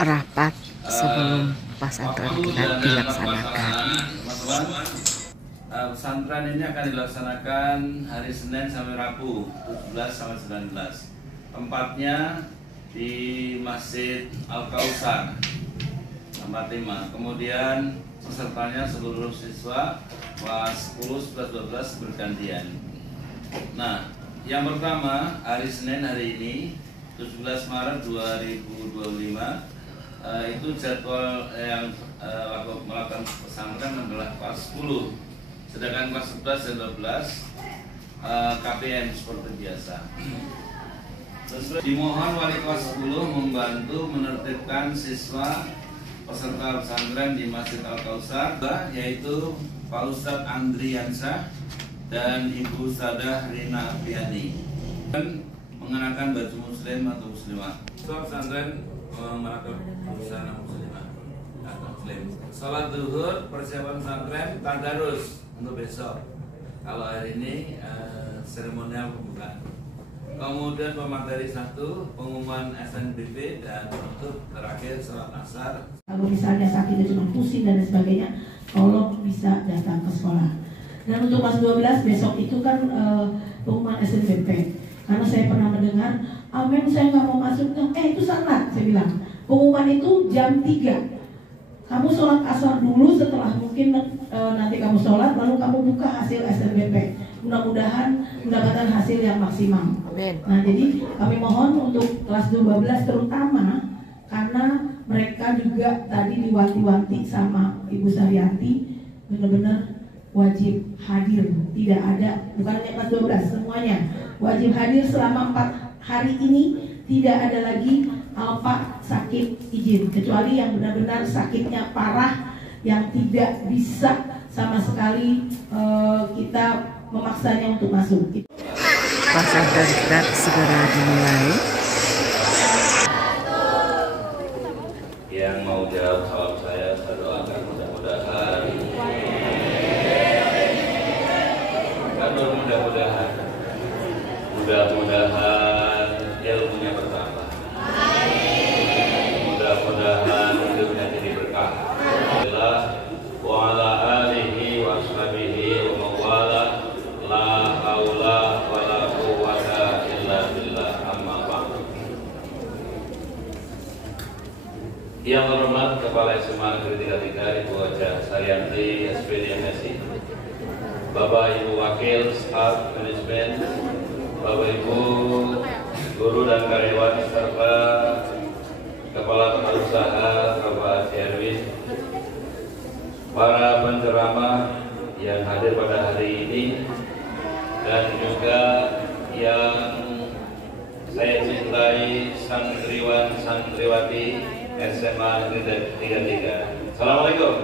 rapat sebelum pesantren kita dilaksanakan. Pesantren ini akan dilaksanakan hari Senin sampai Rabu 17 sampai 19. Tempatnya di Masjid Al-Kausar tempat 5. Kemudian pesertanya seluruh siswa kelas 10, 11, 12 bergantian. Nah, yang pertama hari Senin hari ini 17 Maret 2025 itu jadwal yang melakukan pesantren adalah kelas 10, sedangkan kelas 11 dan 12 KPM seperti biasa. Terus dimohon wali kelas 10 membantu menertibkan siswa peserta pesantren di Masjid Al-Kausar, yaitu Pak Ustadz Andriansyah dan Ibu Ustadzah Rina Apriani, dan mengenakan baju muslim atau muslimah. Pesantren mengenakan busana muslimah atau muslim. Salat zuhur, persiapan pesantren, tadarus untuk besok. Kalau hari ini seremonial pembukaan. Kemudian pemateri 1, pengumuman SNBP, dan untuk terakhir salat asar. Kalau misalnya sakit cuma pusing dan sebagainya, tolong bisa datang ke sekolah. Dan untuk kelas 12 besok itu kan pengumuman SNBP. Karena saya pernah mendengar, amin saya nggak mau masuk, itu salah, saya bilang. Pengumuman itu jam 3. Kamu sholat asar dulu, setelah mungkin nanti kamu sholat, lalu kamu buka hasil SNBP. Mudah-mudahan mendapatkan hasil yang maksimal. Nah, jadi kami mohon untuk kelas 12 terutama, karena mereka juga tadi diwanti-wanti sama Ibu Saryanti, benar-benar wajib hadir. Tidak ada, bukan hanya kelas 12, semuanya wajib hadir selama 4 hari ini. Tidak ada lagi Pak sakit izin, kecuali yang benar-benar sakitnya parah, yang tidak bisa sama sekali kita memaksanya untuk masuk. Pesantren kita segera dimulai. Yang mau jawab salam saya doakan mudah-mudahan. Mudah-mudahan ilmunya bertambah. Mudah-mudahan hidupnya jadi berkah. Wa ala alihi wa ashabihi wa mawala la haula wa la quwwata illa billah, amma ba'd. Yang terhormat Kepala SMA Negeri 33 Ibu Haja Saryanti SPD MSI, Bapak Ibu Wakil Staf Manajemen, Bapak Ibu guru dan karyawan, serta Kepala Tempat Usaha Bapak Erwin, para penceramah yang hadir pada hari ini, dan juga yang saya cintai santriwan santriwati SMA Negeri 33. Assalamualaikum.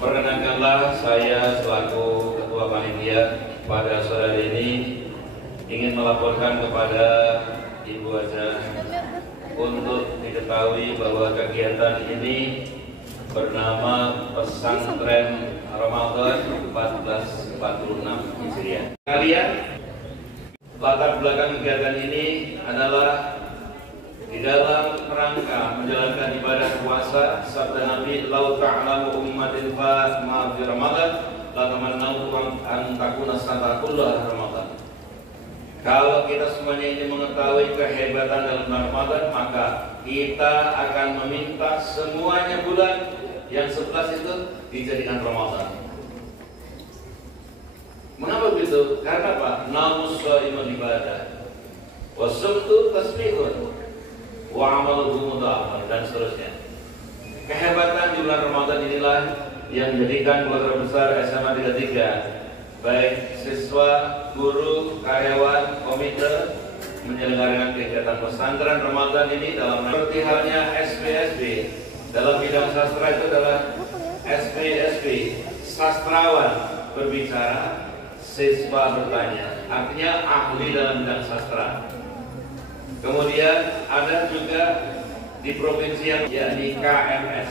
Perkenankanlah saya selaku Ketua Panitia pada sore ini ingin melaporkan kepada Ibu Haja untuk diketahui bahwa kegiatan ini bernama Pesantren Ramadan 1446 Hijriah. Kalian, latar belakang kegiatan ini adalah di dalam rangka menjalankan ibadah puasa. Sabda Nabi, "Lau ta'lamu ummatin fa ma fi Ramadan, la tamannau an takuna sanata kulluha Ramadan." Kalau kita semuanya ini mengetahui kehebatan dalam bulan Ramadan, maka kita akan meminta semuanya bulan yang 11 itu dijadikan Ramadan. Mengapa begitu? Karena apa? Namus shaimun ibadah, wasumtu tasbihun, wa amaluhu mudha'af, dan seterusnya. Kehebatan di bulan Ramadan inilah yang menjadikan keluarga besar SMA 33, baik siswa, guru, karyawan, komite menyelenggarakan kegiatan pesantren Ramadan ini dalam seperti halnya SPSB. Dalam bidang sastra itu adalah SPSB, sastrawan berbicara, siswa bertanya, artinya ahli dalam bidang sastra. Kemudian ada juga di provinsi yang yakni KMS.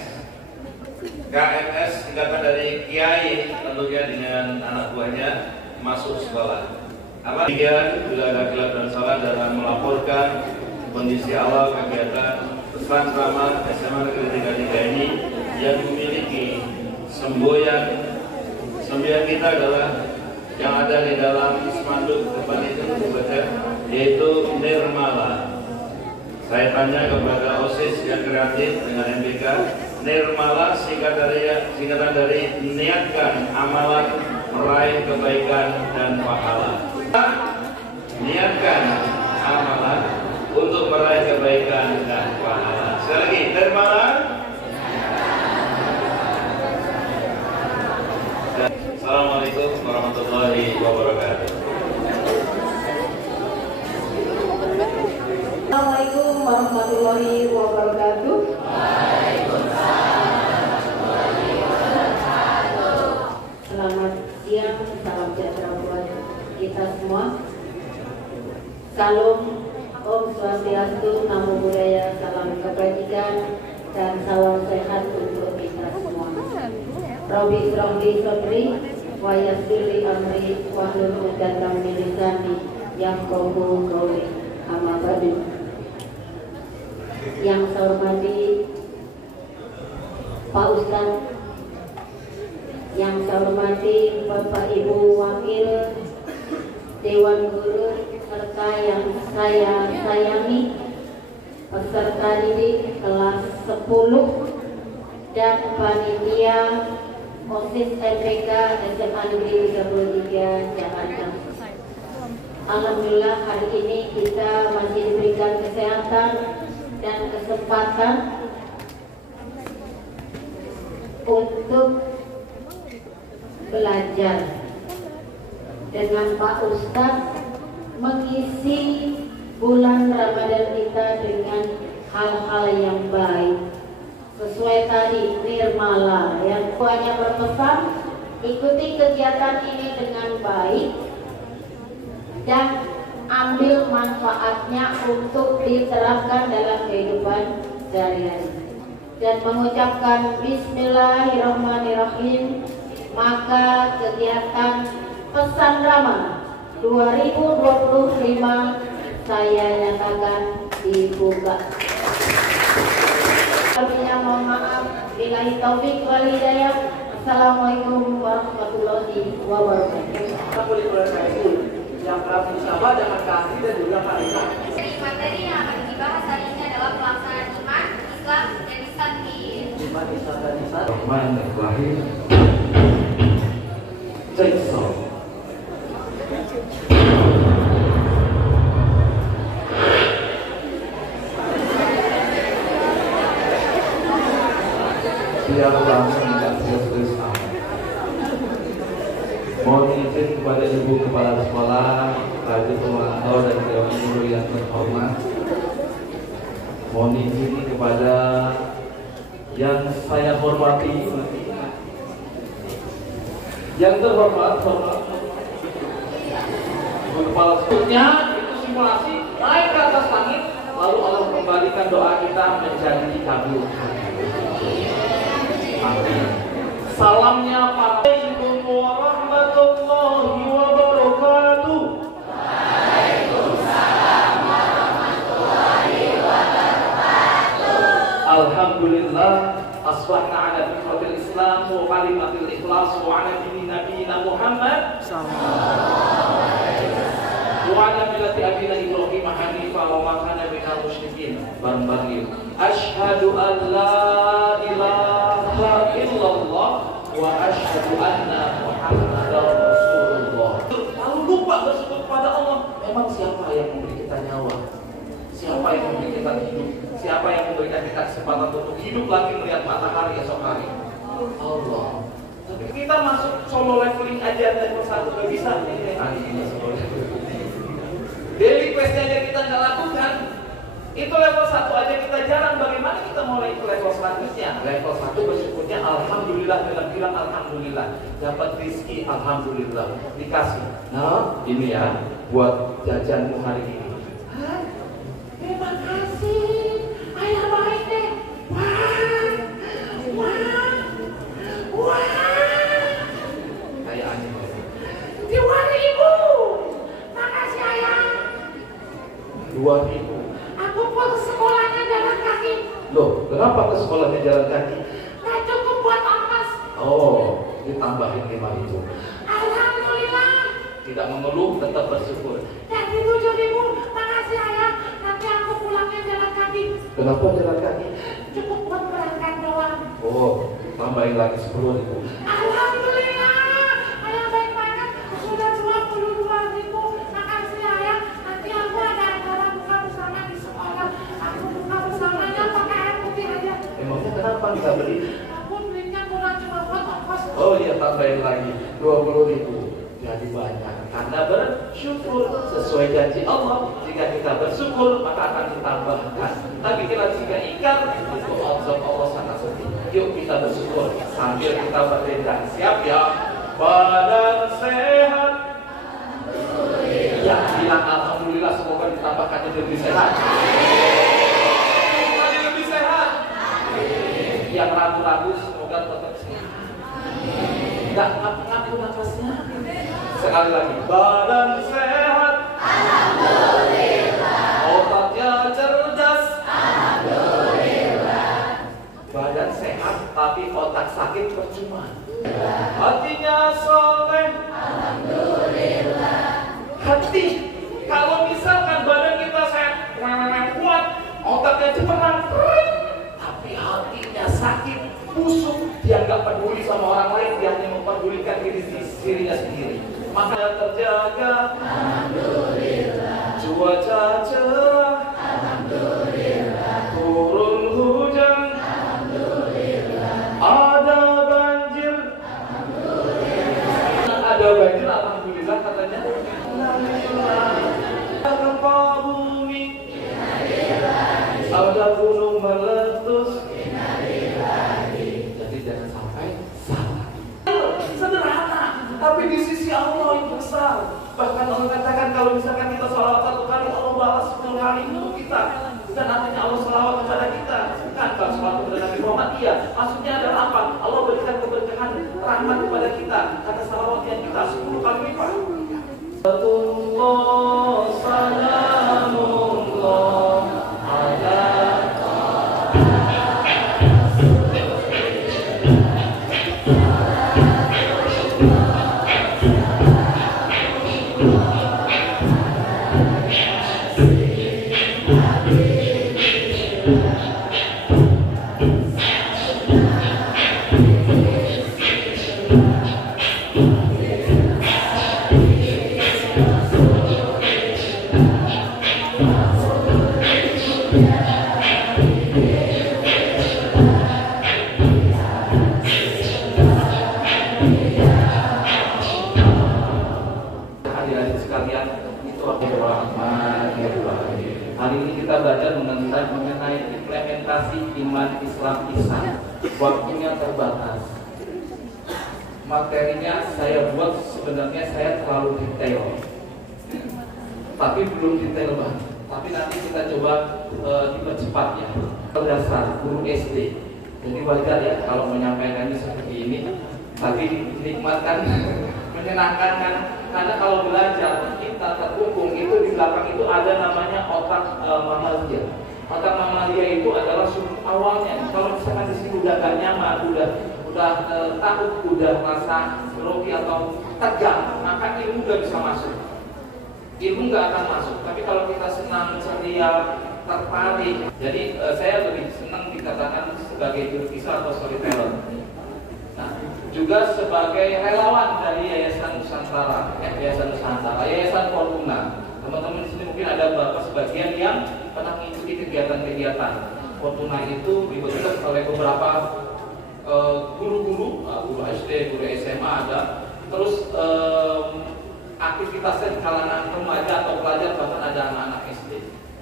KMS singkatan dari Kiai, tentunya dengan anak buahnya masuk sekolah. Demikian, bila ada khilaf dan salah dalam melaporkan kondisi awal kegiatan pesan ramah SMA Negeri 33 ini yang memiliki semboyan kita adalah yang ada di dalam spanduk depan itu yaitu Nirmala. Saya tanya kepada OSIS yang kreatif dengan MBK, Nirmala singkatan dari niatkan amalan meraih kebaikan dan pahala. Niatkan amalan untuk meraih kebaikan dan pahala. Sekali lagi, Nirmala. Assalamualaikum warahmatullahi wabarakatuh. Assalamualaikum warahmatullahi wabarakatuh. Selamat siang, salam sejahtera buat kita semua. Salam Om Swastiastu, Namo Buddhaya, salam kebajikan dan salam sehat untuk kita semua. Rabbi Israhli Sadri wa yassirli amri wahlul 'uqdatam min lisani yafqahu qawli. Amma ba'du. Yang saya hormati Pak Ustadz, yang saya hormati Bapak Ibu Wakil Dewan Guru, serta yang saya sayangi peserta didik kelas 10 dan panitia OSIS MPK SMA Negeri 33 Jakarta. Alhamdulillah hari ini kita masih diberikan kesehatan dan kesempatan untuk belajar dengan Pak Ustadz mengisi bulan Ramadan kita dengan hal-hal yang baik sesuai tadi Nirmala yang tuanya berpesan, ikuti kegiatan ini dengan baik dan ambil manfaatnya untuk diterapkan dalam kehidupan sehari-hari. Dan mengucapkan Bismillahirrahmanirrahim, maka kegiatan pesan ramah 2025 saya nyatakan dibuka. Kami mohon maaf, billahi taufik wal hidayah. Assalamualaikum warahmatullahi wabarakatuh. Yang telah bersama dengan kasih dan juga kalimat. Materi yang akan dibahas hari ini adalah pelaksanaan iman, Islam, dan ihsan di Iman, Islam, dan ihsan. Rahmanirrahim. Jaiso. Siap langsung tidak tulis nama. Mohon izin kepada Ibu Kepala Sekolah, Raja Pemantau dan Dewan Guru yang terhormat. Mohon izin kepada yang saya hormati, yang terhormat, Kepala Sekolahnya itu simulasi naik ke atas langit, lalu Allah kembalikan doa kita menjadi dikabul. Amin. Salamnya para Assalamualaikum warahmatullahi wabarakatuh. Waalaikumsalam warahmatullahi wabarakatuh. Alhamdulillah asbahna ala fitratil Islam wa kalimatil ikhlas wa ala dini nabiyina Muhammad wa ala millati abina Ibrahim hanifa wa ma kana minal musyrikin. Bareng-bareng asyhadu an la ilaha illallah wa asyhadu anna Muhammadar Rasulullah. Lalu lupa bersyukur kepada Allah. Memang siapa yang memberi kita nyawa? Siapa yang memberi kita hidup? Siapa yang memberikan kita kesempatan untuk hidup lagi melihat matahari esok hari? Allah. Tapi kita masuk solo leveling aja level 1 nggak bisa. Ini solo leveling. Daily quest aja kita nggak lakukan. Itu level 1 aja kita jarang. Bagaimana kita mulai ke level selanjutnya? Level 1 bersyukurnya alhamdulillah, dengan bilang alhamdulillah. Dapat rezeki alhamdulillah, dikasih. Nah, ini ya buat jajanmu hari ini. Hah? Terima kasih. Ayah baik deh. Wah. Wah. Wah. Kayak anjing. 2.000. 2.000. Aku buat sekolahnya jalan kaki. Loh, kenapa ke sekolahnya jalan kaki? Nggak cukup buat ongkos. Oh, ditambahin 5.000. Alhamdulillah. Tidak mengeluh, tetap bersyukur. Jadi 7.000. Makasih ayah. Nanti aku pulangnya jalan kaki. Kenapa jalan kaki? Cukup buat berangkat doang. Oh, tambahin lagi 10.000. Alhamdulillah. Ayah baik banget. Sudah 22.000. Makasih ayah. Nanti aku ada acara buka bersama di sekolah. Aku buka bersamanya pakai air putih aja. Emangnya kenapa nggak beli? Aku duitnya kurang cuma buat ongkos. Oh iya, tambahin lagi 20.000. Jadi banyak karena bersyukur sesuai janji Allah. Jika kita bersyukur maka akan ditambahkan. Tapi kita jika ingkar itu Allah sangat sedih. Yuk kita bersyukur sambil kita berdendang. Siap ya? Badan sehat. Ya bilang alhamdulillah, semoga ditambahkan jadi lebih sehat. Semoga lebih sehat. Yang ragu-ragu semoga tetap sehat. Enggak ngaku-ngaku nafasnya. Sekali lagi, badan sehat. Alhamdulillah. Otaknya cerdas. Alhamdulillah. Badan sehat tapi otak sakit percuma. Hatinya soleh. Alhamdulillah. Hati, kalau misalkan badan kita sehat, kuat, otaknya cemerlang, tapi hatinya sakit, busuk, dia nggak peduli sama orang lain, dia hanya mempedulikan dirinya sendiri. Maka terjaga. Alhamdulillah. Cuaca cerah. Alhamdulillah. Turun hujan. Alhamdulillah. Ada banjir. Alhamdulillah. Ada banjir, alhamdulillah katanya. Alhamdulillah. Gempa bumi. Ada gunung meletus. Jadi jangan sampai salah. Sederhana, tapi di sisi Allah itu besar. Bahkan Allah katakan kalau misalkan kita salawat 1 kali, Allah balas 10 kali untuk kita. Dan artinya Allah salawat kepada kita. Bukan kalau salawat kepada Nabi Muhammad, iya. Maksudnya adalah apa? Allah berikan keberkahan rahmat kepada kita. Kata salawat yang kita 10 kali lipat. Allah salamullah ala hadirin sekalian, itu hari ini kita belajar mengenai implementasi iman Islam Ihsan. Waktunya terbatas. Materinya saya buat sebenarnya saya terlalu detail, tapi belum detail banget. Tapi nanti kita coba dipercepat ya. Dasar guru SD. Jadi wajar ya kalau menyampaikannya seperti ini. Tapi dinikmatkan, menyenangkan kan? Karena kalau belajar kita terkungkung itu di belakang itu ada namanya otak mamalia. Otak mamalia itu adalah sumber awalnya. Kalau misalkan di sini udah gak nyaman, udah takut, udah merasa grogi atau tegang, maka ilmu gak bisa masuk. Ilmu gak akan masuk. Tapi kalau kita senang, ceria, tertarik, jadi saya lebih senang dikatakan sebagai jurukisah atau storyteller. Nah, juga sebagai relawan dari Yayasan Nusantara, Yayasan Fortuna. Teman-teman di sini mungkin ada beberapa sebagian yang pernah mengikuti kegiatan-kegiatan. Fortuna itu dibentuk oleh beberapa guru-guru, guru SD, guru SMA ada. Terus aktivitasnya di kalangan remaja atau pelajar, bahkan ada anak-anak SD.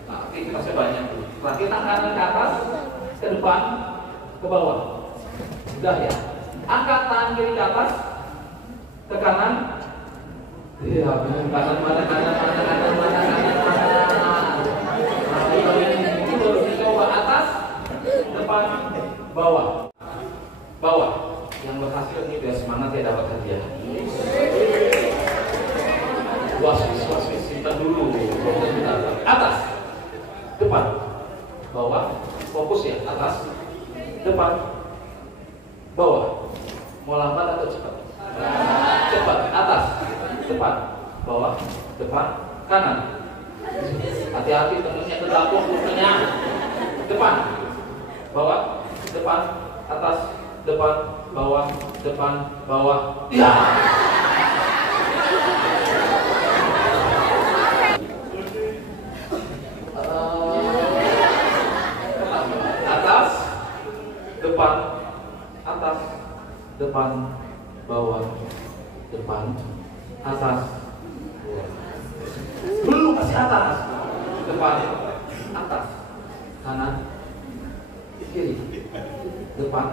Nah, aktivitasnya banyak. Lagi tangan ke atas, ke depan, ke bawah. Sudah ya. Angkat tangan kiri ke atas, ke kanan. Iya, kanan mana. Coba atas, depan, bawah. Yang berhasil ini biar semangat ya dapat hadiah. Was simpan dulu. Atas. depan, bawah, fokus ya, atas, depan, bawah. Mau lambat atau cepat? Cepat, atas, depan, bawah, depan, kanan. Hati-hati temennya ke dapur rupanya. Depan, bawah, depan, atas, depan, bawah, depan, bawah. Ya. Atas, depan, atas, depan, bawah, depan, atas. Belum, masih atas, depan, atas, kanan, kiri, depan,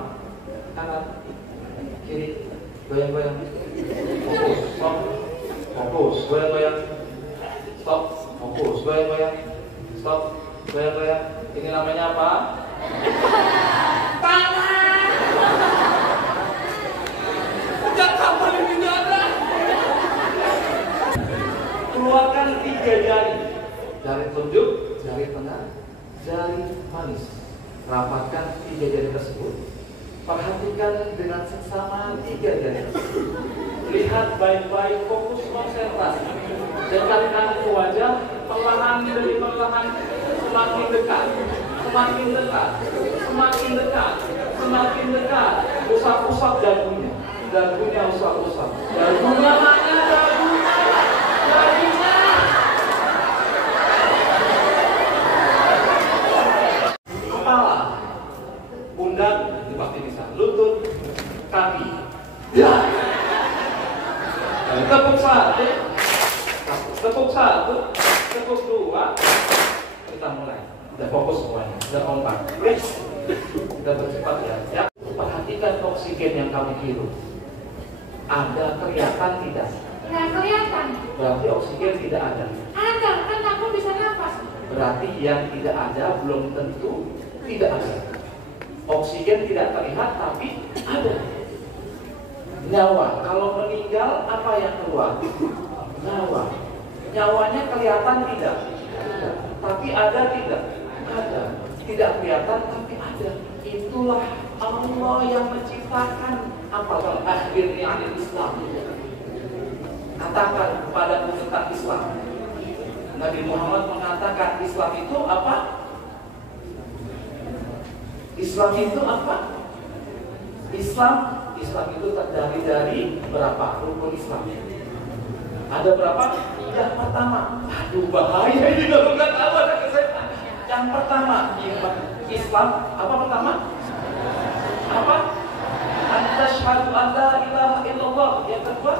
kanan, kiri, goyang-goyang, fokus, stop, fokus, goyang-goyang, stop, fokus, goyang-goyang, stop, goyang-goyang. Ini namanya apa? Tangan. Sejak kapan ini nggak ada? Keluarkan 3 jari. Jari telunjuk, jari tengah, jari manis. Rapatkan 3 jari tersebut. Perhatikan dengan seksama 3 jari tersebut. Lihat baik-baik, fokus konsentrasi. Dekatkan ke wajah, perlahan demi perlahan, semakin dekat, semakin dekat, semakin dekat, semakin dekat. Usap-usap dagunya, dagunya usap-usap. Dagunya mana? Dagunya, dagunya. Kepala, pundak, ini pasti bisa. Lutut, kaki. Ya. Tepuk 1, tepuk 1, tepuk 2. Kita mulai. Udah fokus semuanya, udah kompak. Udah bercepat ya. Ya. Perhatikan oksigen yang kamu hirup. Ada kelihatan tidak? Nggak kelihatan. Berarti oksigen tidak ada. Ada, kan aku bisa nafas. Berarti yang tidak ada belum tentu tidak ada. Oksigen tidak terlihat tapi ada. Nyawa, kalau meninggal apa yang keluar? Nyawa. Nyawanya kelihatan tidak? Tidak. Tapi ada tidak? Ada. Tidak kelihatan tapi ada. Itulah Allah yang menciptakan apa? Akhirnya ada Islam. Katakan kepada tentang Islam. Nabi Muhammad mengatakan Islam itu apa? Islam itu apa? Islam itu terdiri dari berapa rukun Islam? Ada berapa? Yang pertama, aduh bahaya ini kalau nggak tahu ada kesehatan. Yang pertama, Islam apa pertama? Apa? Asyhadu an la ilaha illallah. Yang kedua,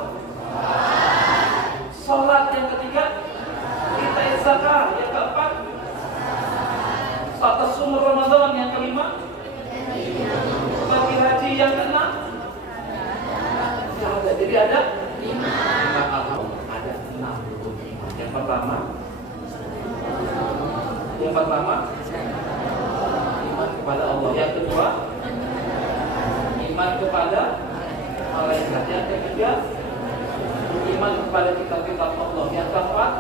salat. Yang ketiga, kita zakat. Yang keempat, salat sumur Ramadan. Yang kelima, bagi haji. Yang keenam, ada. Jadi ada 5. Ada 6 rukun iman. Yang pertama, iman kepada Allah. Yang kedua, iman kepada malaikat. Yang ketiga, iman kepada kitab-kitab Allah. Yang keempat,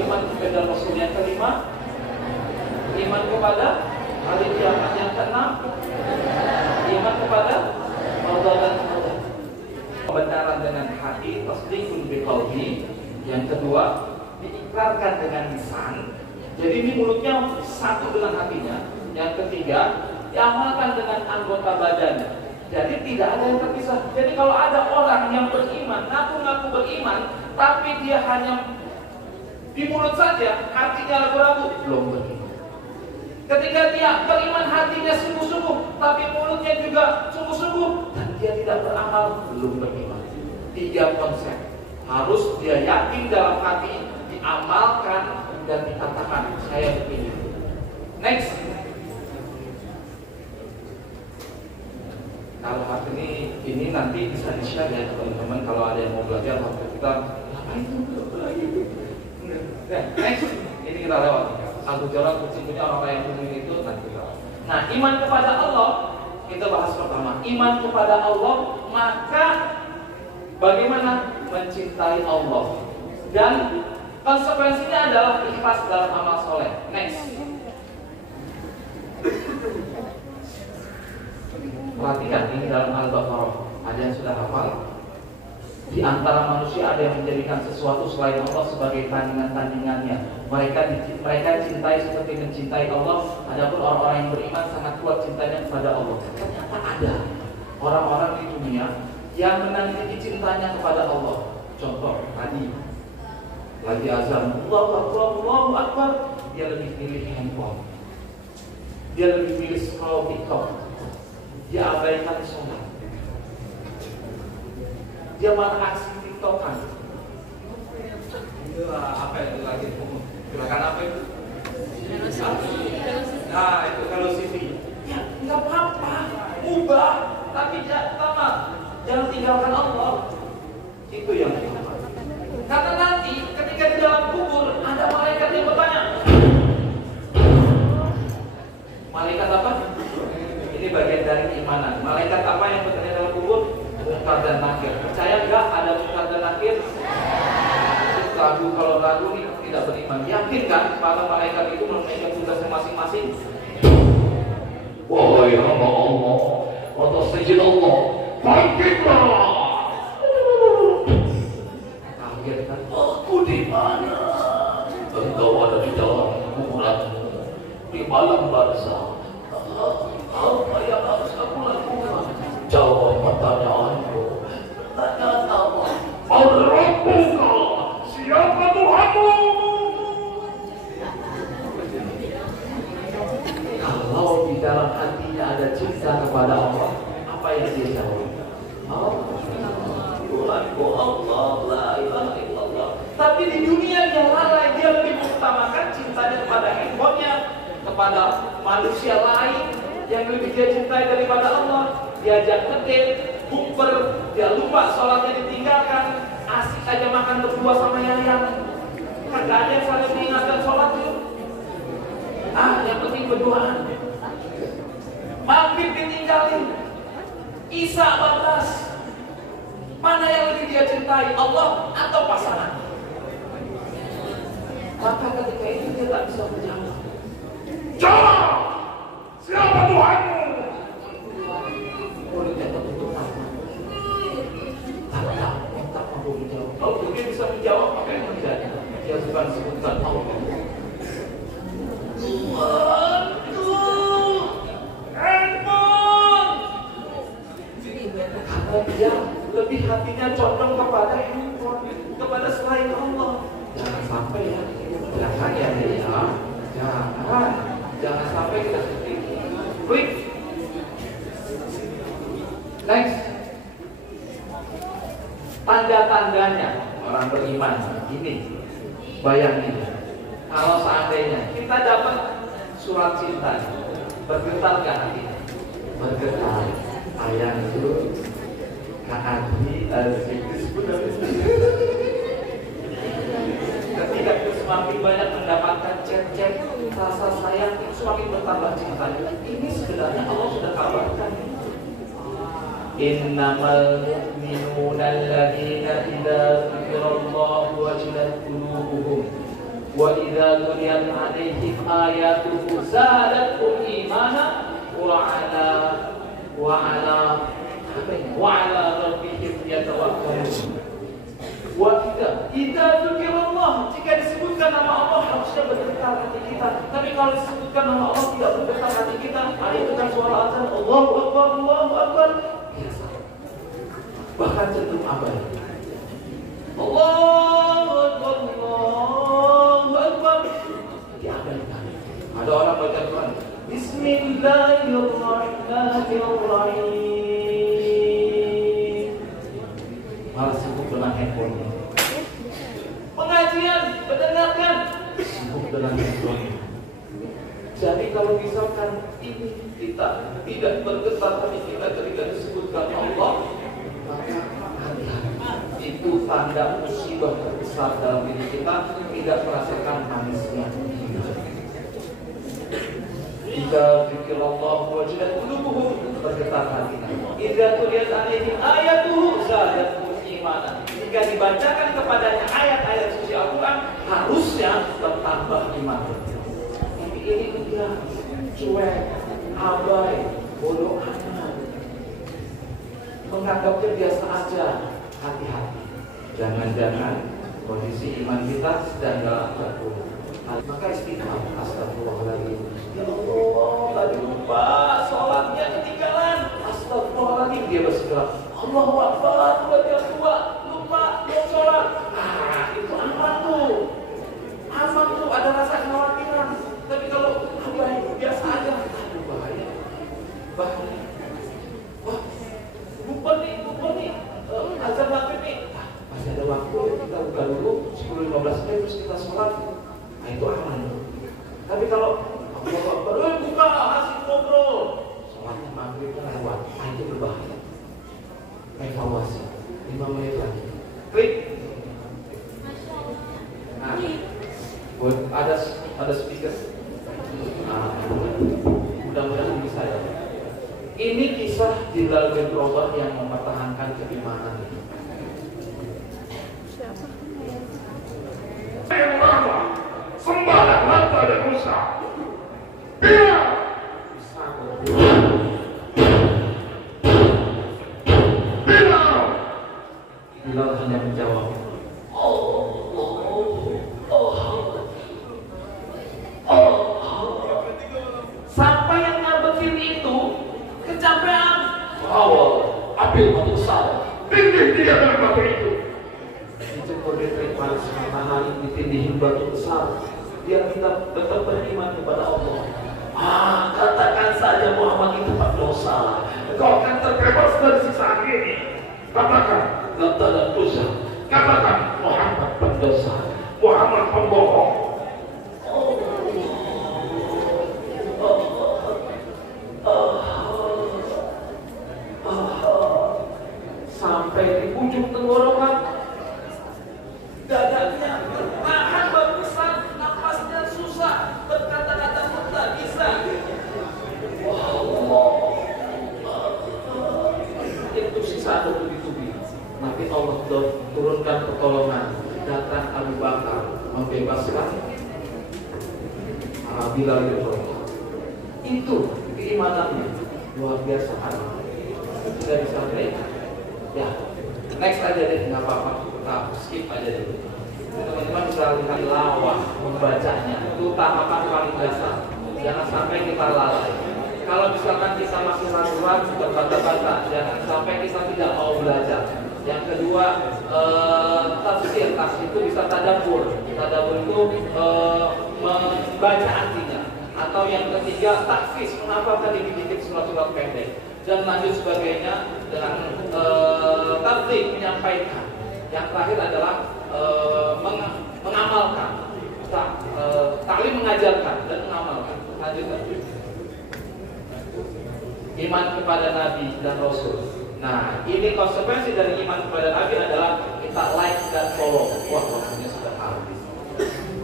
iman kepada Rasul. Yang kelima, iman kepada hari kiamat. Yang keenam, iman kepada Allah dan Allah. Kebenaran dengan hati, tasdiqun biqalbi. Yang kedua, diikrarkan dengan lisan. Jadi ini mulutnya satu dengan hatinya. Yang ketiga, diamalkan dengan anggota badannya. Jadi tidak ada yang terpisah. Jadi kalau ada orang yang beriman, ngaku-ngaku beriman, tapi dia hanya di mulut saja, hatinya ragu-ragu, belum beriman. Ketika dia beriman, hatinya sungguh-sungguh, tapi mulutnya juga sungguh-sungguh, dan dia tidak beramal, belum beriman. 3 konsep harus dia yakin dalam hati, diamalkan dan dikatakan saya begini. Next. Kalau hari ini nanti bisa di-share ya teman-teman, kalau ada yang mau belajar waktu kita apa itu lagi. Next, ini kita lewat. Satu jalan kuncinya orang yang umum itu nanti kita. Nah, iman kepada Allah kita bahas pertama. Iman kepada Allah, maka bagaimana mencintai Allah dan Konsekuensinya adalah ikhlas dalam amal soleh. Next. Perhatikan ini dalam Al-Baqarah. Ada yang sudah hafal? Di antara manusia ada yang menjadikan sesuatu selain Allah sebagai tandingan-tandingannya. Mereka cintai seperti mencintai Allah. Adapun orang-orang yang beriman sangat kuat cintanya kepada Allah. Ternyata ada orang-orang di dunia yang menandingi cintanya kepada Allah. Contoh tadi lagi azan, Allahu Akbar, Allahu Akbar, dia lebih pilih handphone, dia lebih pilih scroll TikTok, dia abaikan sholat, dia malah aksi TikTokan. Apa itu lagi? Gerakan apa itu? Nah itu kalau CV, ya nggak apa-apa, ubah, tapi jangan tinggalkan Allah. Itu yang pertama. Karena nanti ketika di dalam kubur ada malaikat yang bertanya. Malaikat apa? Ini bagian dari keimanan. Malaikat apa yang bertanya dalam kubur? Munkar dan Nakir. Percaya nggak ada Munkar dan Nakir? Ragu, kalau ragu nih tidak beriman. Yakin kan para malaikat itu mempunyai tugasnya masing-masing? Wahai hamba Allah, atas izin Allah, bangkitlah. Aku di mana? Engkau ada di dalam kuburan, di malam barzah. Apa yang harus aku lakukan? Jawab pertanyaanku. Tanya apa? Rabbuka, siapa Tuhanmu? Kalau di dalam hatinya ada cinta kepada Allah, apa yang dia jawab? Tuhanku Allah, la ilaha illallah. Tapi di dunia yang lalai, dia lebih mengutamakan cintanya kepada handphonenya, kepada manusia lain yang lebih dia cintai daripada Allah. Diajak ngedate, bukber, dia lupa sholatnya ditinggalkan, asik aja makan berdua sama yang kagak ada yang saling mengingatkan sholat itu. Yang penting berduaan. Maghrib ditinggalin, Isya bablas. Mana yang lebih dia cintai, Allah atau pasangan? Maka ketika itu dia tak bisa menjawab. Jawab! Siapa Tuhanmu? Mulutnya tertutup rapat. Tak mampu menjawab. Kalau dia bisa menjawab, apa yang terjadi? Dia bukan sebutkan Allah. Handphone! Karena dia lebih hatinya condong kepada handphone, kepada selain Allah. Jangan sampai ya, jangan sampai kita seperti klik. Next, tanda-tandanya orang beriman ini. Bayangin, kalau seandainya kita dapat surat cinta, bergetar gak hati? Bergetar. Ayang itu Ka'adhi al-Zikis. Ketika kita semakin banyak mendapatkan chat-chat, rasa sayang itu semakin bertambah cintanya. Ini sebenarnya Allah sudah kabarkan. Innamal mu'minuna alladzina idza dzukirallahu wajilat qulubuhum wa idza tuliyat 'alaihim ayatuhu zadatuhum imana wa 'ala rabbihim yatawakkalun. Wa idza dzukirallah, jika disebutkan nama Allah harusnya bergetar hati kita. Tapi kalau disebutkan nama Allah tidak bergetar hati kita, itu kan suara azan Allahu Akbar, Allahu Akbar. Biasa. Bahkan cenderung abai. Allahu Akbar, Allahu Akbar. Diabaikan. Ada orang baca Quran, Bismillahirrahmanirrahim. Malah sibuk dengan handphone. Pengajian, mendengarkan, sibuk dengan handphone. Jadi kalau misalkan ini kita tidak bergetar hati kita ketika disebutkan Allah, maka hati-hati. Itu tanda musibah terbesar dalam diri kita, tidak merasakan manisnya iman. Jika dzikirallah wajilat qulubuhum, bergetar hatinya. Idza tuliyat 'alaihim ayatuhu zadatuhum imanan. Jika dibacakan kepadanya ayat-ayat suci Al-Quran, harusnya bertambah iman. Tapi ini enggak, cuek, abai, bodoh amat, menganggapnya biasa aja. Hati-hati, jangan-jangan kondisi iman kita sedang dalam terpuruk. Maka istighfar, astagfirullahaladzim. Ya Allah, tadi lupa sholatnya ketinggalan. Astagfirullahaladzim, dia bersegera. Allahu Akbar, lupa sholat. Nah, itu aman tuh, ada rasa kekhawatiran. Tapi kalau abai biasa aja, aduh bahaya. Wah, lupa nih, azan maghrib nih. Masih ada waktu, kita buka dulu 10-15 menit terus kita sholat. Nah itu aman. Tapi kalau buka asik ngobrol, sholatnya maghrib lewat, nah itu berbahaya. Evaluasi 5 menit lagi. Klik. Nah, buat ada speaker. Nah, mudah-mudahan bisa ya. Ini kisah Bilal bin Rabah yang mempertahankan keimanan. Yang lama sembahlah Lata dan Musa. Bila Bilal hanya menjawab, sampai yang ngabetin itu kecapean. awal ambil batu besar, tinggi dia dengan batu itu. Dicukur di panas matahari, ditindihin batu besar. Dia kita tetap beriman kepada Allah. Katakan saja Muhammad itu berdosa. Kau akan terbebas dari siksa ini. Katakan Lata dan Musa. Katakan Muhammad berdosa. Muhammad pembohong. Sampai di ujung tenggorokan, dadanya tertahan berkesan, napasnya susah, berkata-kata pun tak bisa. Itu sisa bertubi-tubi. Tapi Allah turunkan pertolongan. Datang Abu Bakar membebaskan Bilal bin Rabah. Itu keimanannya luar biasa kan? Sudah bisa break? Ya, next aja deh, nggak apa-apa. Nah, skip aja dulu. Teman-teman bisa lihat lawah membacanya. Itu tahapan paling dasar. Jangan sampai kita lalai. Kalau misalkan kita masih ragu-ragu berbata-bata, jangan sampai kita tidak mau belajar. Yang kedua, tafsir itu bisa tadabbur. Tadabbur itu membaca artinya. Atau yang ketiga, takfis, kenapa tadi dibikin surat-surat pendek. Dan lanjut sebagainya dengan tabligh, menyampaikan. Yang terakhir adalah mengamalkan. Taklim mengajarkan dan mengamalkan. Lanjutkan. Iman kepada Nabi dan Rasul. Nah, ini konsekuensi dari iman kepada Nabi adalah kita like dan follow. Wah, waktunya sudah habis.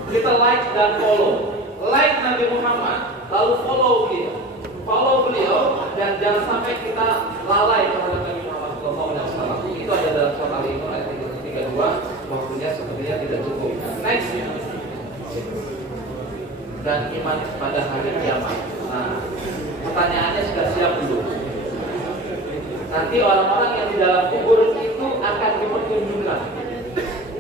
Kita like dan follow. Like Nabi Muhammad, lalu follow beliau, dan jangan sampai kita lalai terhadap Nabi Muhammad SAW. Itu ada dalam surat Al-Imran ayat 32. Waktunya sepertinya tidak cukup. Next. Dan iman pada hari kiamat. Nah, pertanyaannya sudah siap belum? Nanti orang-orang yang di dalam kubur itu akan dipertunjukkan.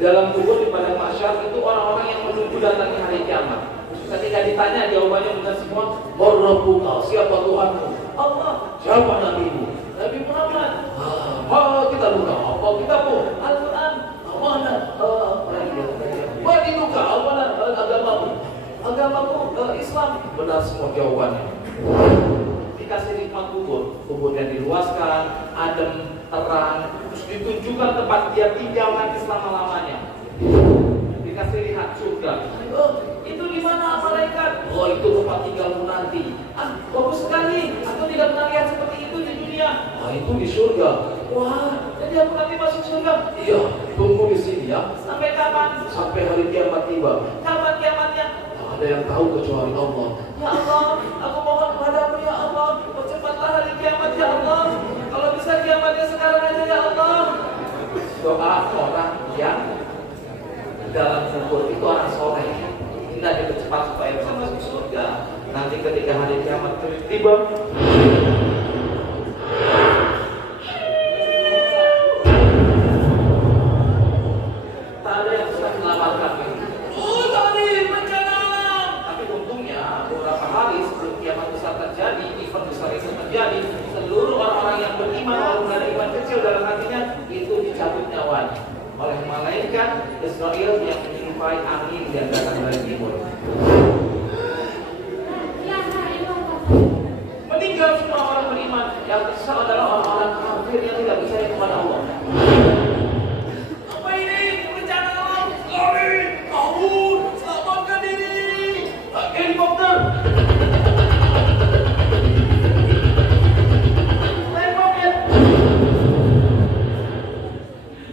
Dalam kubur di padang mahsyar itu orang-orang yang menunggu datangnya hari kiamat. Ketika ditanya jawabannya benar semua. Rabbuka, siapa Tuhanmu? Allah. Siapa Nabimu? Nabi Muhammad. Kita luka apa kitabmu? Al-Quran. Mana? Dinuka mana? Agamamu Islam. Benar semua jawabannya. Dikasih nikmat kuburnya diluaskan, adem, terang, terus ditunjukkan tempat dia tinggal nanti selama-lamanya. Dikasih lihat surga. Itu di mana malaikat? Itu tempat tinggalmu nanti. Bagus sekali. Aku tidak pernah lihat seperti itu di dunia. Itu di surga. Wah, jadi aku nanti masuk surga? Iya, tunggu di sini ya. Sampai kapan? Sampai hari kiamat tiba. Kapan kiamatnya? Ada yang tahu kecuali Allah. Ya Allah, aku mohon padamu ya Allah, percepatlah hari kiamat ya Allah. Kalau bisa kiamatnya sekarang aja ya Allah. Doa orang yang dalam kubur itu orang soleh. Tidak dipercepat supaya bisa masuk surga. Nanti ketika hari kiamat tiba, tak ada yang bisa menyelamatkan. Tadi bencana alam. Tapi untungnya beberapa hari sebelum kiamat besar terjadi, event besar itu terjadi, seluruh orang-orang yang beriman, walaupun ada iman kecil dalam hatinya, itu dicabut nyawanya oleh malaikat Israel yang menyerupai angin yang datang dari timur. Meninggal semua orang beriman. Yang tersisa adalah orang-orang kafir yang tidak percaya kepada Allah. Apa ini? Bencana alam. Lari, kabur, selamatkan diri. Helikopter.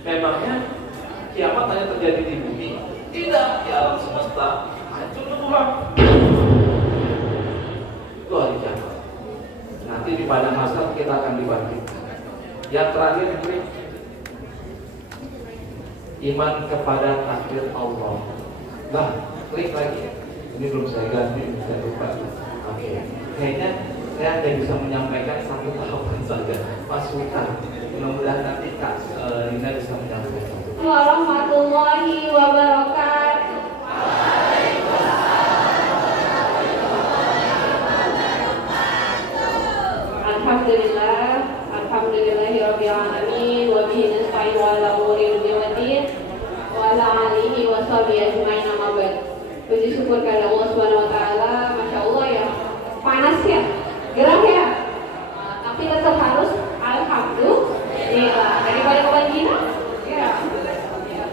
Memangnya kiamat hanya terjadi di bumi? Tidak, di alam semesta. Hancur semua. Itu hari kiamat. Nanti di padang mahsyar kita akan dibangkitkan. Yang terakhir, iman kepada takdir Allah. Nah, klik lagi. Ini belum saya ganti, saya lupa. Oke. Kayaknya saya hanya bisa menyampaikan satu tahapan saja. Masukan. Mudah-mudahan nanti Kak Rina bisa menyampaikan. Warahmatullahi wabarakatuh. Alhamdulillahirabbil alamin wa bihi nasta'in wa ala umuri dunya wa ala alihi wa sahbihi ajmain amma ba'd. Puji syukur kepada Allah Subhanahu wa taala. Masya Allah ya. Panas ya. Gerah ya. Tapi tetap harus alhamdulillah. Daripada kebanjiran. Ya.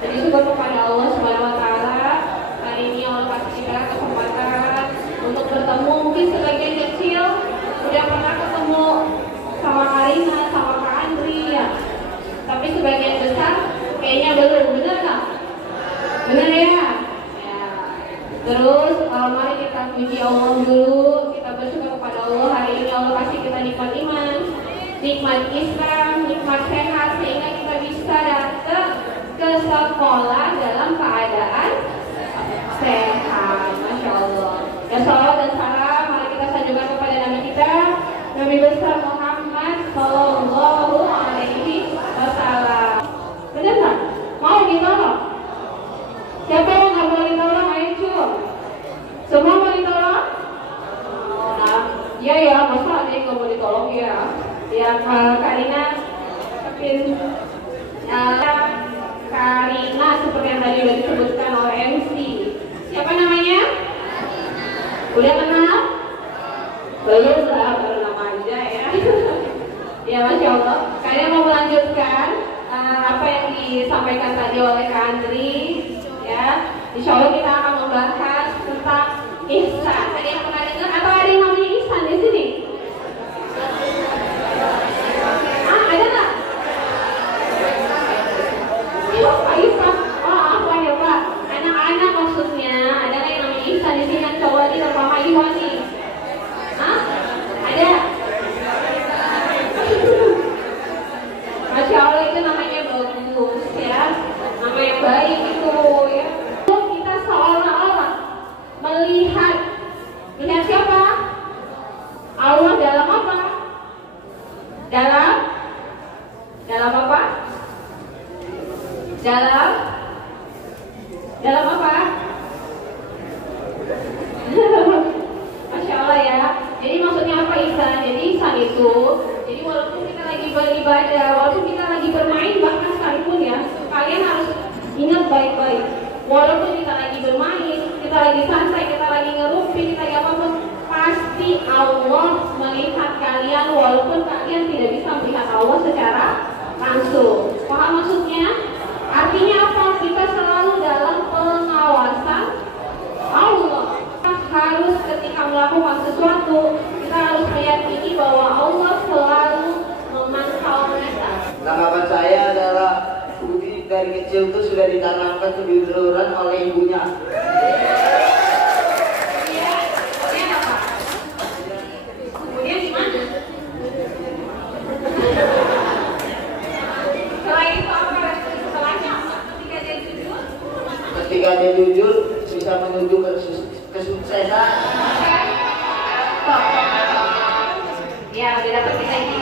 Puji syukur kepada Allah Subhanahu wa taala. Hari ini Allah kasih kita kesempatan untuk bertemu. Mungkin sebagian kecil udah pernah ketemu sama Karina, sama Kak Andri ya. Tapi sebagian besar kayaknya belum. Bener nggak? Bener ya? Terus mari kita puji Allah dulu. Kita bersyukur kepada Allah. Hari ini Allah kasih kita nikmat iman, nikmat Islam, nikmat sehat, sehingga kita bisa datang ke sekolah dalam keadaan sehat. Masya Allah. Ya salawat dan salam mari kita sanjungkan kepada Nabi kita, Nabi besar Muhammad Sallallahu Alaihi Wasallam. Benar nggak? Mau ditolong? Siapa yang nggak boleh ditolong? Ayo cum. Semua mau ditolong? Nah, iya ya, masa ada yang nggak mau ditolong ya? Ya, Karina, Karina seperti yang tadi sudah disebutkan oleh MC. Siapa namanya? Udah kenal? Belum lah, baru nama aja ya. Ya, Masya Allah. Kalian mau melanjutkan apa yang disampaikan tadi oleh Kak Andri? Ya, insya Allah kita akan membahas tentang ihsan. Ada yang pernah dengar atau ada yang namanya ihsan di sini? Ada nggak? Iya, Pak Ihsan. Oh, apa ya Pak? Anak-anak maksudnya. Ada nggak yang namanya ihsan di sini? Yang coba diterpama Iwan nih. Ada? Masya Allah, itu namanya bagus ya. Nama yang baik itu ya. Kita seolah-olah melihat siapa? Allah dalam apa? Dalam apa? Dalam apa? Masya Allah ya. Jadi maksudnya apa ihsan? Jadi ihsan itu, jadi walaupun kita lagi beribadah, walaupun kita lagi bermain, bahkan sekalipun ya, kalian harus ingat baik-baik. Walaupun kita lagi bermain, kita lagi santai, kita lagi ngerumpi, kita lagi apapun, pasti Allah melihat kalian walaupun kalian tidak bisa melihat Allah secara langsung. Paham maksudnya? Artinya apa? Kita selalu dalam pengawasan Allah. Kita harus ketika melakukan sesuatu, kita harus meyakini bahwa Allah selalu memantau kita. Tanggapan saya adalah Budi dari kecil itu sudah ditanamkan kejujuran oleh ibunya. Kemudian apa? Kemudian gimana? Selain itu apa? Setelahnya apa? Ketika dia jujur? Ya, udah dapat kita ini